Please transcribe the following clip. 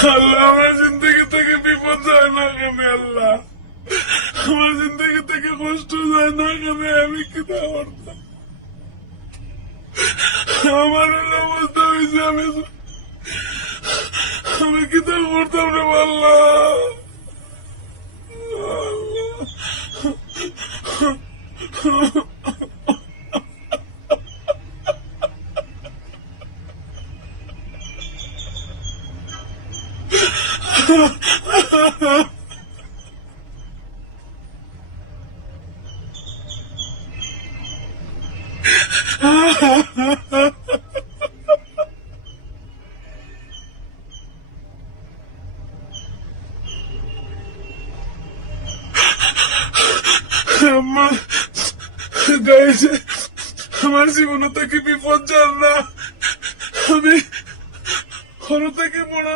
আল্লাহ আমার জিন্দগি থেকে বিপদ যায় না কেন আল্লাহ, আমার জিন্দগি থেকে কষ্ট যায় না কেন, আমি কি করতাম, আমার অবস্থা হয়েছে, আমি কি করতাম রে আল্লাহ। আমার গাইছে, আমার জীবনে থেকে বিপদ যান না, আমি ঘর থেকে বড়